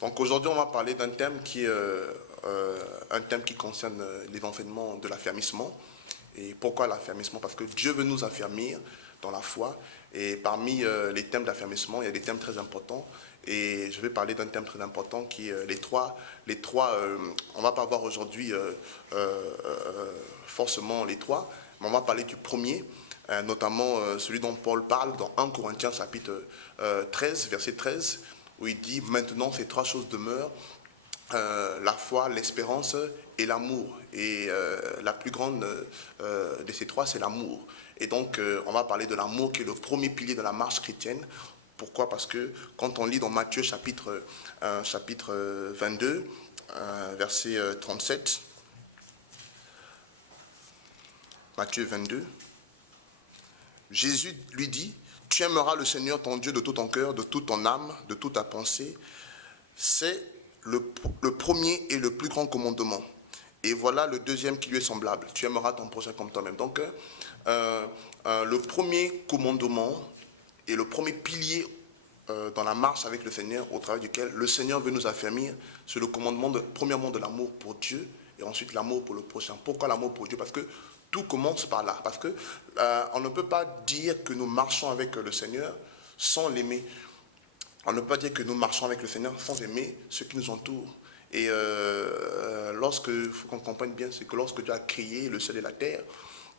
Donc aujourd'hui, on va parler d'un thème qui est un thème qui concerne les enseignements de l'affermissement. Et pourquoi l'affermissement? Parce que Dieu veut nous affermir dans la foi. Et parmi les thèmes d'affermissement, il y a des thèmes très importants. Et je vais parler d'un thème très important qui est on ne va pas voir aujourd'hui forcément les trois, mais on va parler du premier, notamment celui dont Paul parle dans 1 Corinthiens chapitre 13, verset 13, où il dit « Maintenant, ces trois choses demeurent, la foi, l'espérance et l'amour. » Et la plus grande de ces trois, c'est l'amour. Et donc, on va parler de l'amour qui est le premier pilier de la marche chrétienne. Pourquoi? Parce que quand on lit dans Matthieu chapitre 22, verset 37, Matthieu 22, Jésus lui dit, « Tu aimeras le Seigneur ton Dieu de tout ton cœur, de toute ton âme, de toute ta pensée. » C'est le premier et le plus grand commandement. Et voilà le deuxième qui lui est semblable. Tu aimeras ton prochain comme toi-même. Donc, le premier commandement et le premier pilier dans la marche avec le Seigneur, au travers duquel le Seigneur veut nous affermir, c'est le commandement, premièrement, de l'amour pour Dieu et ensuite l'amour pour le prochain. Pourquoi l'amour pour Dieu? Parce que tout commence par là. Parce que on ne peut pas dire que nous marchons avec le Seigneur sans l'aimer. On ne peut pas dire que nous marchons avec le Seigneur sans aimer ceux qui nous entourent. Et il faut qu'on comprenne bien, c'est que lorsque Dieu a créé le ciel et la terre,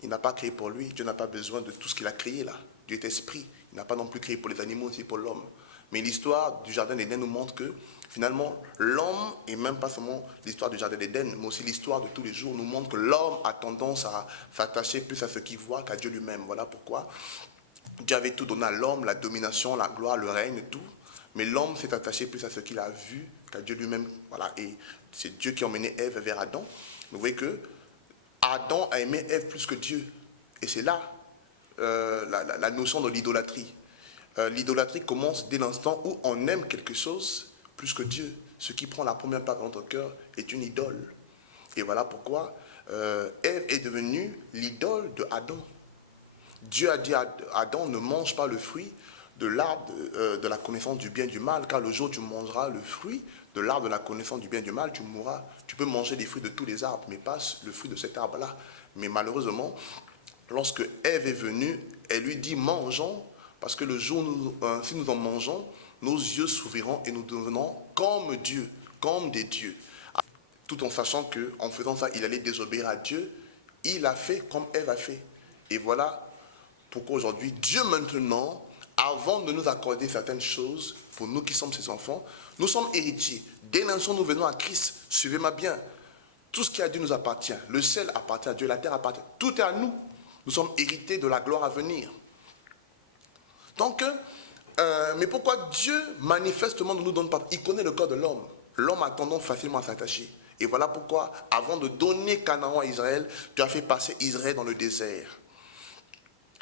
il n'a pas créé pour lui. Dieu n'a pas besoin de tout ce qu'il a créé là. Dieu est esprit. Il n'a pas non plus créé pour les animaux, aussi pour l'homme. Mais l'histoire du jardin d'Éden nous montre que finalement, l'homme, et même pas seulement l'histoire du jardin d'Éden, mais aussi l'histoire de tous les jours, nous montre que l'homme a tendance à s'attacher plus à ce qu'il voit qu'à Dieu lui-même. Voilà pourquoi Dieu avait tout donné à l'homme, la domination, la gloire, le règne, tout. Mais l'homme s'est attaché plus à ce qu'il a vu qu'à Dieu lui-même. Voilà. Et c'est Dieu qui a emmené Ève vers Adam. Vous voyez que Adam a aimé Ève plus que Dieu. Et c'est là la notion de l'idolâtrie. L'idolâtrie commence dès l'instant où on aime quelque chose plus que Dieu. Ce qui prend la première part dans notre cœur est une idole. Et voilà pourquoi Ève est devenue l'idole de Adam. Dieu a dit à Adam, ne mange pas le fruit de l'arbre de la connaissance du bien et du mal, car le jour où tu mangeras le fruit de l'arbre de la connaissance du bien et du mal, tu mourras. Tu peux manger des fruits de tous les arbres, mais pas le fruit de cet arbre-là. Mais malheureusement, lorsque Ève est venue, elle lui dit, mangeons, parce que le jour où si nous en mangeons, nos yeux s'ouvriront et nous devenons comme Dieu, comme des dieux. Tout en sachant qu'en faisant ça, il allait désobéir à Dieu, il a fait comme Ève a fait. Et voilà pourquoi aujourd'hui, Dieu maintenant, avant de nous accorder certaines choses, pour nous qui sommes ses enfants, nous sommes héritiers. Dès l'instant où nous venons à Christ, suivez-moi bien, tout ce qui a Dieu nous appartient. Le ciel appartient à Dieu, la terre appartient. Tout est à nous. Nous sommes hérités de la gloire à venir. Donc, mais pourquoi Dieu manifestement ne nous donne pas? Il connaît le cœur de l'homme. L'homme a tendance facilement à s'attacher. Et voilà pourquoi, avant de donner Canaan à Israël, Dieu a fait passer Israël dans le désert.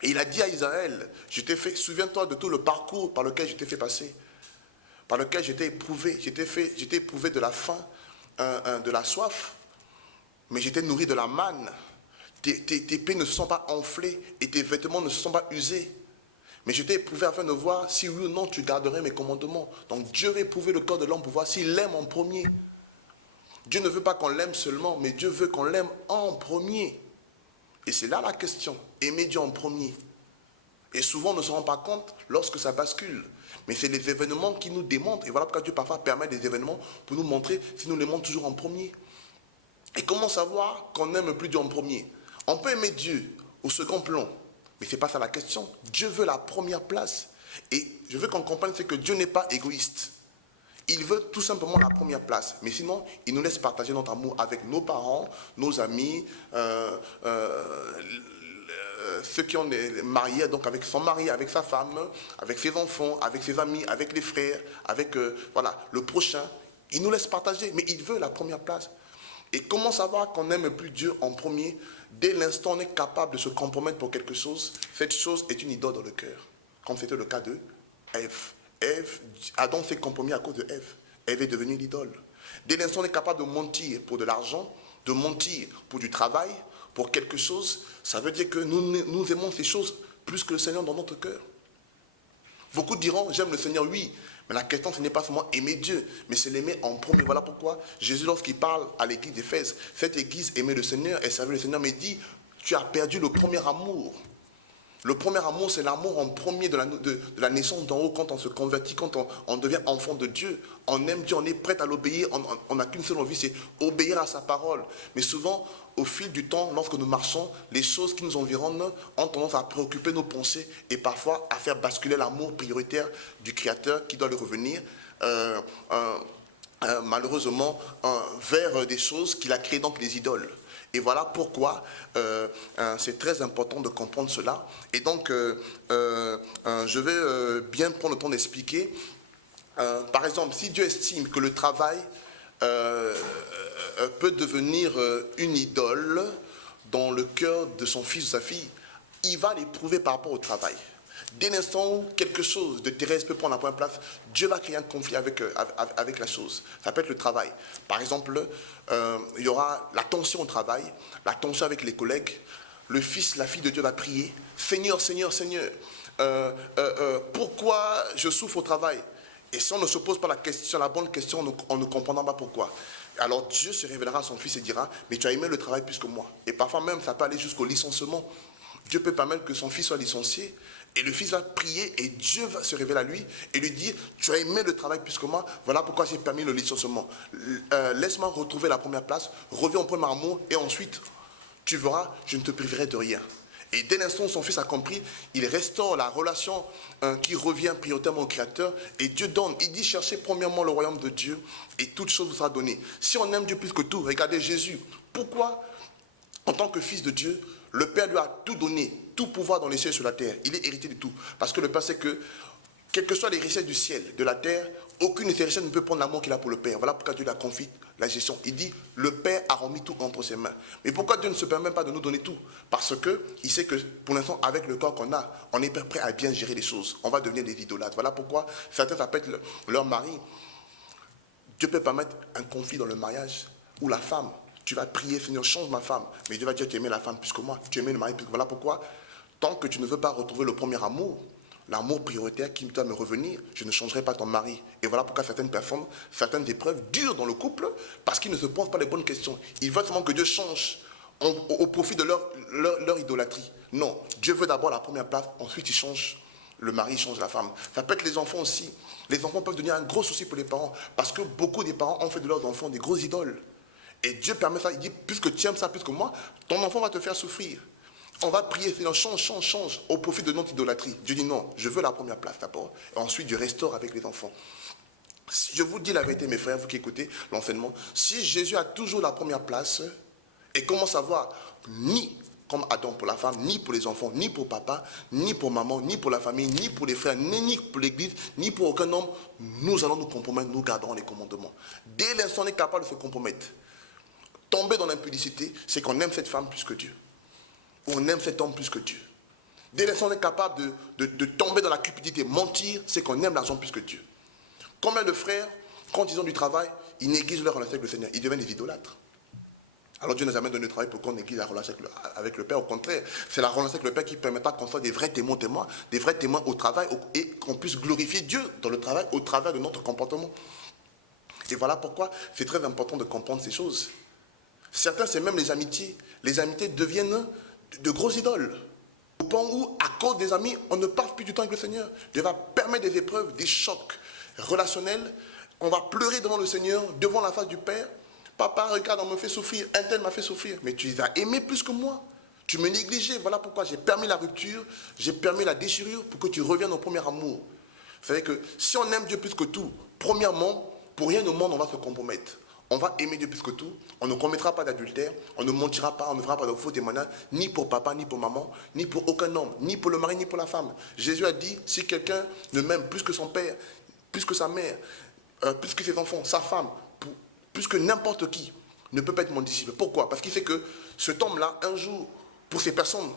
Et il a dit à Israël, souviens-toi de tout le parcours par lequel je t'ai fait passer, par lequel j'étais éprouvé. J'étais éprouvé de la faim, de la soif, mais j'étais nourri de la manne. Tes pieds ne se sont pas enflés et tes vêtements ne se sont pas usés. Mais je t'ai éprouvé afin de voir si oui ou non tu garderais mes commandements. Donc Dieu veut éprouver le corps de l'homme pour voir s'il l'aime en premier. Dieu ne veut pas qu'on l'aime seulement, mais Dieu veut qu'on l'aime en premier. Et c'est là la question, aimer Dieu en premier. Et souvent on ne se rend pas compte lorsque ça bascule. Mais c'est les événements qui nous démontrent. Et voilà pourquoi Dieu parfois permet des événements pour nous montrer si nous l'aimons toujours en premier. Et comment savoir qu'on n'aime plus Dieu en premier? On peut aimer Dieu au second plan, mais ce n'est pas ça la question. Dieu veut la première place. Et je veux qu'on comprenne ce que Dieu n'est pas égoïste. Il veut tout simplement la première place. Mais sinon, il nous laisse partager notre amour avec nos parents, nos amis, ceux qui ont marié, donc avec son mari, avec sa femme, avec ses enfants, avec ses amis, avec les frères, avec voilà, le prochain. Il nous laisse partager, mais il veut la première place. Et comment savoir qu'on n'aime plus Dieu en premier? Dès l'instant où on est capable de se compromettre pour quelque chose, cette chose est une idole dans le cœur. Comme c'était le cas de Ève. Adam s'est compromis à cause de Ève. Ève est devenue l'idole. Dès l'instant où on est capable de mentir pour de l'argent, de mentir pour du travail, pour quelque chose, ça veut dire que nous aimons ces choses plus que le Seigneur dans notre cœur. Beaucoup diront, j'aime le Seigneur, oui, Mais la question, ce n'est pas seulement aimer Dieu, mais c'est l'aimer en premier. Voilà pourquoi Jésus, lorsqu'il parle à l'église d'Éphèse, cette église aimait le Seigneur et servait le Seigneur, mais dit, tu as perdu le premier amour. Le premier amour, c'est l'amour en premier de la naissance d'en haut, quand on se convertit, quand on devient enfant de Dieu. On aime Dieu, on est prêt à l'obéir, on n'a qu'une seule envie, c'est obéir à sa parole. Mais souvent, au fil du temps, lorsque nous marchons, les choses qui nous environnent ont tendance à préoccuper nos pensées et parfois à faire basculer l'amour prioritaire du Créateur qui doit lui revenir, malheureusement, vers des choses qu'il a créées, donc les idoles. Et voilà pourquoi c'est très important de comprendre cela. Et donc, je vais bien prendre le temps d'expliquer. Par exemple, si Dieu estime que le travail peut devenir une idole dans le cœur de son fils ou sa fille, il va l'éprouver par rapport au travail. Dès l'instant où quelque chose de terrestre peut prendre la première place, Dieu va créer un conflit avec la chose. Ça peut être le travail. Par exemple, il y aura la tension au travail, la tension avec les collègues. Le fils, la fille de Dieu va prier. Seigneur, Seigneur, Seigneur, pourquoi je souffre au travail? Et si on ne se pose pas la bonne question, on ne comprendra pas pourquoi. Alors Dieu se révélera à son fils et dira, mais tu as aimé le travail plus que moi. Et parfois même, ça peut aller jusqu'au licenciement. Dieu peut permettre que son fils soit licencié et le fils va prier et Dieu va se révéler à lui et lui dire, tu as aimé le travail plus que moi, voilà pourquoi j'ai permis le licenciement. Laisse-moi retrouver la première place, reviens au premier amour et ensuite tu verras, je ne te priverai de rien. Et dès l'instant où son fils a compris, il restaure la relation qui revient prioritairement au Créateur et Dieu donne. Il dit, cherchez premièrement le royaume de Dieu et toute chose vous sera donnée. Si on aime Dieu plus que tout, regardez Jésus. Pourquoi, en tant que fils de Dieu, le Père lui a tout donné, tout pouvoir dans les cieux et sur la terre. Il est hérité de tout. Parce que le Père sait que, quelles que soient les richesses du ciel, de la terre, aucune de ces richesses ne peut prendre l'amour qu'il a pour le Père. Voilà pourquoi Dieu lui a confié la gestion. Il dit, le Père a remis tout entre ses mains. Mais pourquoi Dieu ne se permet pas de nous donner tout? Parce qu'il sait que, pour l'instant, avec le corps qu'on a, on est prêt à bien gérer les choses. On va devenir des idolâtres. Voilà pourquoi certains s'appellent leur mari. Dieu peut permettre un conflit dans le mariage où la femme, tu vas prier, Seigneur, change ma femme. Mais Dieu va dire, tu aimais la femme plus que moi. Tu aimais le mari plus que moi. Voilà pourquoi, tant que tu ne veux pas retrouver le premier amour, l'amour prioritaire qui doit me revenir, je ne changerai pas ton mari. Et voilà pourquoi certaines personnes, certaines épreuves durent dans le couple, parce qu'ils ne se posent pas les bonnes questions. Ils veulent seulement que Dieu change au profit de leur idolâtrie. Non, Dieu veut d'abord la première place, ensuite il change le mari, il change la femme. Ça peut être les enfants aussi. Les enfants peuvent devenir un gros souci pour les parents, parce que beaucoup des parents ont fait de leurs enfants des grosses idoles. Et Dieu permet ça, il dit, puisque tu aimes ça plus que moi, ton enfant va te faire souffrir. On va prier, Seigneur, change, au profit de notre idolâtrie. Dieu dit non, je veux la première place d'abord. Et ensuite, Dieu restaure avec les enfants. Si je vous dis la vérité, mes frères, vous qui écoutez l'enseignement, si Jésus a toujours la première place, et commence à voir, ni comme Adam pour la femme, ni pour les enfants, ni pour papa, ni pour maman, ni pour la famille, ni pour les frères, ni pour l'église, ni pour aucun homme, nous allons nous compromettre, nous garderons les commandements. Dès l'instant où on est capable de se compromettre, tomber dans l'impudicité, c'est qu'on aime cette femme plus que Dieu. Ou on aime cet homme plus que Dieu. Dès l'instant où on est capable de tomber dans la cupidité, mentir, c'est qu'on aime l'argent plus que Dieu. Combien de frères, quand ils ont du travail, ils négligent leur relation avec le Seigneur, ils deviennent des idolâtres. Alors Dieu n'a jamais donné de travail pour qu'on néglige la relation avec le Père. Au contraire, c'est la relation avec le Père qui permettra qu'on soit des vrais témoins, des vrais témoins au travail et qu'on puisse glorifier Dieu dans le travail au travers de notre comportement. Et voilà pourquoi c'est très important de comprendre ces choses. Certains, c'est même les amitiés. Les amitiés deviennent de grosses idoles. Au point où, à cause des amis, on ne passe plus du temps avec le Seigneur. Dieu va permettre des épreuves, des chocs relationnels. On va pleurer devant le Seigneur, devant la face du Père. Papa, regarde, on me fait souffrir. Un tel m'a fait souffrir. Mais tu les as aimés plus que moi. Tu me négligeais. Voilà pourquoi j'ai permis la rupture, j'ai permis la déchirure pour que tu reviennes au premier amour. Vous savez que si on aime Dieu plus que tout, premièrement, pour rien au monde, on va se compromettre. On va aimer Dieu plus que tout, on ne commettra pas d'adultère, on ne mentira pas, on ne fera pas de faux témoignages, ni pour papa, ni pour maman, ni pour aucun homme, ni pour le mari, ni pour la femme. Jésus a dit, si quelqu'un ne m'aime plus que son père, plus que sa mère, plus que ses enfants, sa femme, plus que n'importe qui, ne peut pas être mon disciple. Pourquoi? Parce qu'il sait que cet homme-là, un jour, pour ces personnes,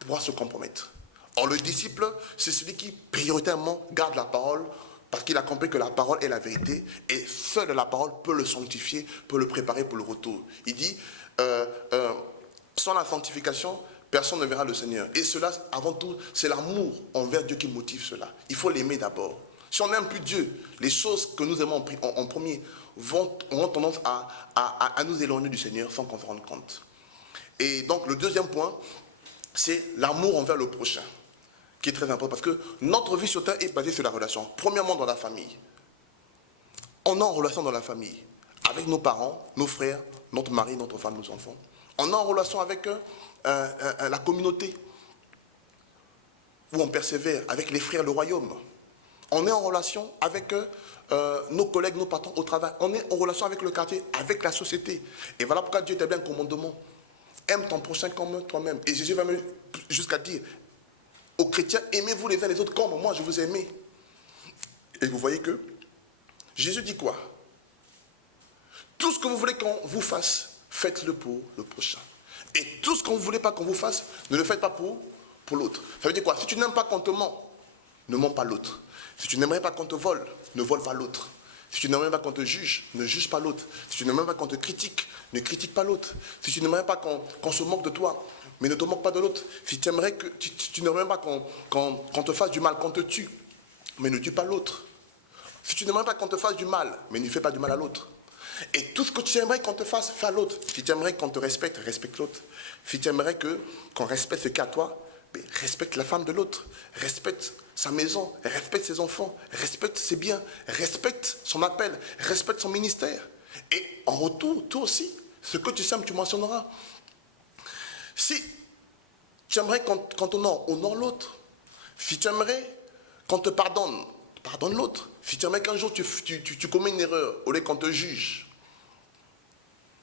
pourra se compromettre. Or, le disciple, c'est celui qui prioritairement garde la parole, parce qu'il a compris que la parole est la vérité et seule la parole peut le sanctifier, peut le préparer pour le retour. Il dit, sans la sanctification, personne ne verra le Seigneur. Et cela, avant tout, c'est l'amour envers Dieu qui motive cela. Il faut l'aimer d'abord. Si on n'aime plus Dieu, les choses que nous aimons en premier auront tendance à nous éloigner du Seigneur sans qu'on se rende compte. Et donc le deuxième point, c'est l'amour envers le prochain, qui est très important parce que notre vie sur terre est basée sur la relation. Premièrement dans la famille. On est en relation dans la famille, avec nos parents, nos frères, notre mari, notre femme, nos enfants. On est en relation avec la communauté, où on persévère, avec les frères, le royaume. On est en relation avec nos collègues, nos patrons au travail. On est en relation avec le quartier, avec la société. Et voilà pourquoi Dieu établit un commandement. Aime ton prochain comme toi-même. Et Jésus va même jusqu'à dire aux chrétiens, aimez-vous les uns les autres comme moi je vous ai aimé. Et vous voyez que Jésus dit quoi? Tout ce que vous voulez qu'on vous fasse, faites-le pour le prochain. Et tout ce qu'on ne voulait pas qu'on vous fasse, ne le faites pas pour l'autre. Ça veut dire quoi? Si tu n'aimes pas qu'on te ment, ne mens pas l'autre. Si tu n'aimerais pas qu'on te vole, ne vole pas l'autre. Si tu n'aimerais pas qu'on te juge, ne juge pas l'autre. Si tu n'aimerais pas qu'on te critique, ne critique pas l'autre. Si tu n'aimerais pas qu'on se moque de toi, mais ne te moque pas de l'autre. Si tu n'aimerais pas qu'on te fasse du mal, qu'on te tue, mais ne tue pas l'autre. Si tu n'aimerais pas qu'on te fasse du mal, mais ne fais pas du mal à l'autre. Et tout ce que tu aimerais qu'on te fasse, fais à l'autre. Si tu aimerais qu'on te respecte, respecte l'autre. Si tu aimerais qu'on respecte ce qu'à toi, respecte la femme de l'autre. Respecte sa maison, respecte ses enfants, respecte ses biens, respecte son appel, respecte son ministère. Et en retour, toi aussi, ce que tu sèmes, tu mentionneras. Si tu aimerais qu'on t'honore, honore l'autre. Si tu aimerais qu'on te pardonne, pardonne l'autre. Si tu aimerais qu'un jour tu commets une erreur, au lieu qu'on te juge,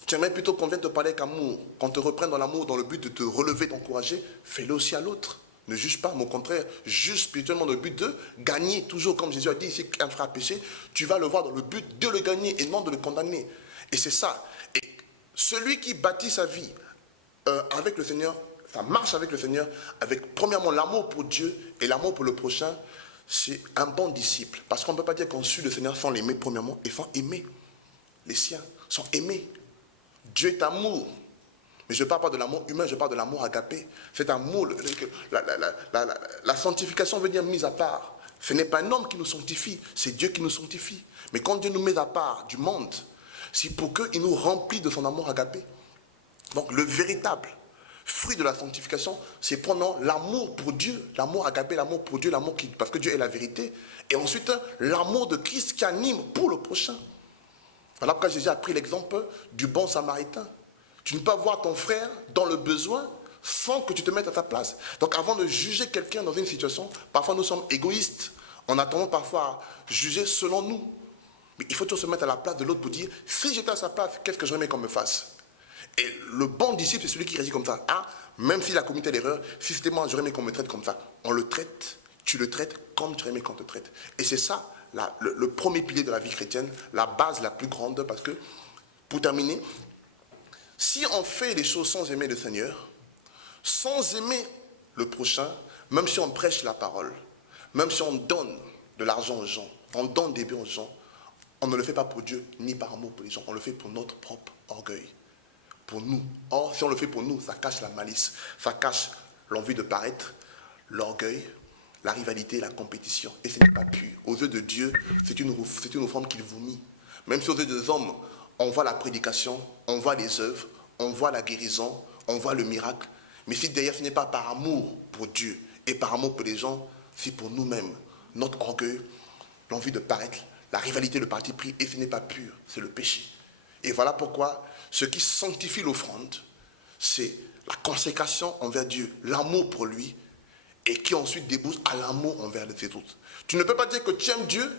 tu aimerais plutôt qu'on vienne te parler avec amour, qu'on te reprenne dans l'amour, dans le but de te relever, d'encourager, fais-le aussi à l'autre. Ne juge pas, mais au contraire, juge spirituellement dans le but de gagner. Toujours comme Jésus a dit, si un frère a péché, tu vas le voir dans le but de le gagner et non de le condamner. Et c'est ça. Et celui qui bâtit sa vie avec le Seigneur, ça marche avec le Seigneur, avec premièrement l'amour pour Dieu et l'amour pour le prochain, c'est un bon disciple. Parce qu'on ne peut pas dire qu'on suit le Seigneur sans l'aimer premièrement et sans aimer les siens, sans aimer. Dieu est amour. Mais je ne parle pas de l'amour humain, je parle de l'amour agapé. Cet amour, la sanctification veut dire mise à part. Ce n'est pas un homme qui nous sanctifie, c'est Dieu qui nous sanctifie. Mais quand Dieu nous met à part du monde, c'est pour qu'il nous remplit de son amour agapé. Donc le véritable fruit de la sanctification, c'est prendre l'amour pour Dieu, l'amour agapé, l'amour pour Dieu, parce que Dieu est la vérité. Et ensuite, l'amour de Christ qui anime pour le prochain. Voilà pourquoi Jésus a pris l'exemple du bon samaritain. Tu ne peux pas voir ton frère dans le besoin sans que tu te mettes à ta place. Donc avant de juger quelqu'un dans une situation, parfois nous sommes égoïstes. On a tendance parfois à juger selon nous. Mais il faut toujours se mettre à la place de l'autre pour dire, si j'étais à sa place, qu'est-ce que j'aurais aimé qu'on me fasse? Et le bon disciple, c'est celui qui réagit comme ça. Ah, même s'il a commis l'erreur, si c'était moi, j'aurais aimé qu'on me traite comme ça. On le traite, tu le traites comme tu aurais aimé qu'on te traite. Et c'est ça, le premier pilier de la vie chrétienne, la base la plus grande, parce que, pour terminer, si on fait les choses sans aimer le Seigneur, sans aimer le prochain, même si on prêche la parole, même si on donne de l'argent aux gens, on donne des biens aux gens, on ne le fait pas pour Dieu, ni par amour pour les gens, on le fait pour notre propre orgueil, pour nous. Or, si on le fait pour nous, ça cache la malice, ça cache l'envie de paraître, l'orgueil, la rivalité, la compétition, et ce n'est pas pur. Aux yeux de Dieu, c'est une offrande qu'il vomit. Même si aux yeux des hommes, on voit la prédication, on voit les œuvres, on voit la guérison, on voit le miracle. Mais si derrière ce n'est pas par amour pour Dieu et par amour pour les gens, c'est pour nous-mêmes, notre orgueil, l'envie de paraître, la rivalité, le parti pris, et ce n'est pas pur, c'est le péché. Et voilà pourquoi ce qui sanctifie l'offrande, c'est la consécration envers Dieu, l'amour pour lui, et qui ensuite débouche à l'amour envers les autres. Tu ne peux pas dire que tu aimes Dieu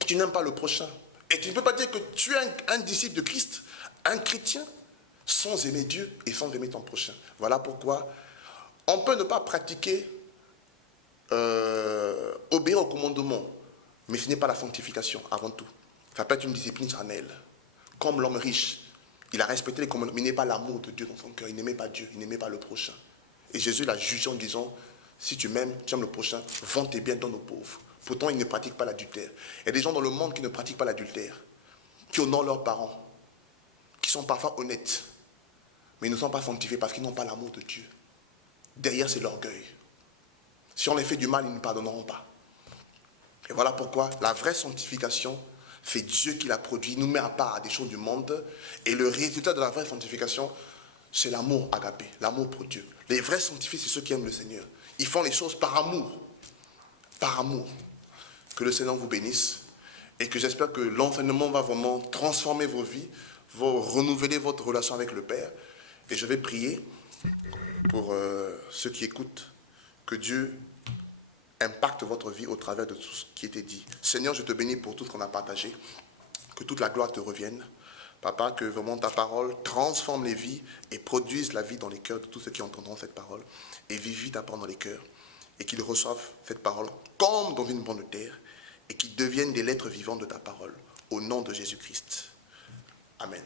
et tu n'aimes pas le prochain. Et tu ne peux pas dire que tu es un disciple de Christ, un chrétien, sans aimer Dieu et sans aimer ton prochain. Voilà pourquoi on peut ne pas pratiquer, obéir au commandement, mais ce n'est pas la sanctification avant tout. Ça peut être une discipline charnelle. Comme l'homme riche, il a respecté les commandements, mais il n'est pas l'amour de Dieu dans son cœur. Il n'aimait pas Dieu, il n'aimait pas le prochain. Et Jésus l'a jugé en disant, si tu m'aimes, tu aimes le prochain, vends tes biens, donne aux pauvres. Pourtant, ils ne pratiquent pas l'adultère. Il y a des gens dans le monde qui ne pratiquent pas l'adultère, qui honorent leurs parents, qui sont parfois honnêtes, mais ils ne sont pas sanctifiés parce qu'ils n'ont pas l'amour de Dieu. Derrière, c'est l'orgueil. Si on les fait du mal, ils ne pardonneront pas. Et voilà pourquoi la vraie sanctification, c'est Dieu qui la produit, nous met à part à des choses du monde. Et le résultat de la vraie sanctification, c'est l'amour agapé, l'amour pour Dieu. Les vrais sanctifiés, c'est ceux qui aiment le Seigneur. Ils font les choses par amour. Par amour. Que le Seigneur vous bénisse. Et que j'espère que l'enseignement va vraiment transformer vos vies, va renouveler votre relation avec le Père. Et je vais prier pour ceux qui écoutent, que Dieu impacte votre vie au travers de tout ce qui était dit. Seigneur, je te bénis pour tout ce qu'on a partagé. Que toute la gloire te revienne. Papa, que vraiment ta parole transforme les vies et produise la vie dans les cœurs de tous ceux qui entendront cette parole. Et vivifie ta parole dans les cœurs. Et qu'ils reçoivent cette parole comme dans une bonne terre. Et qu'ils deviennent des lettres vivantes de ta parole. Au nom de Jésus-Christ. Amen.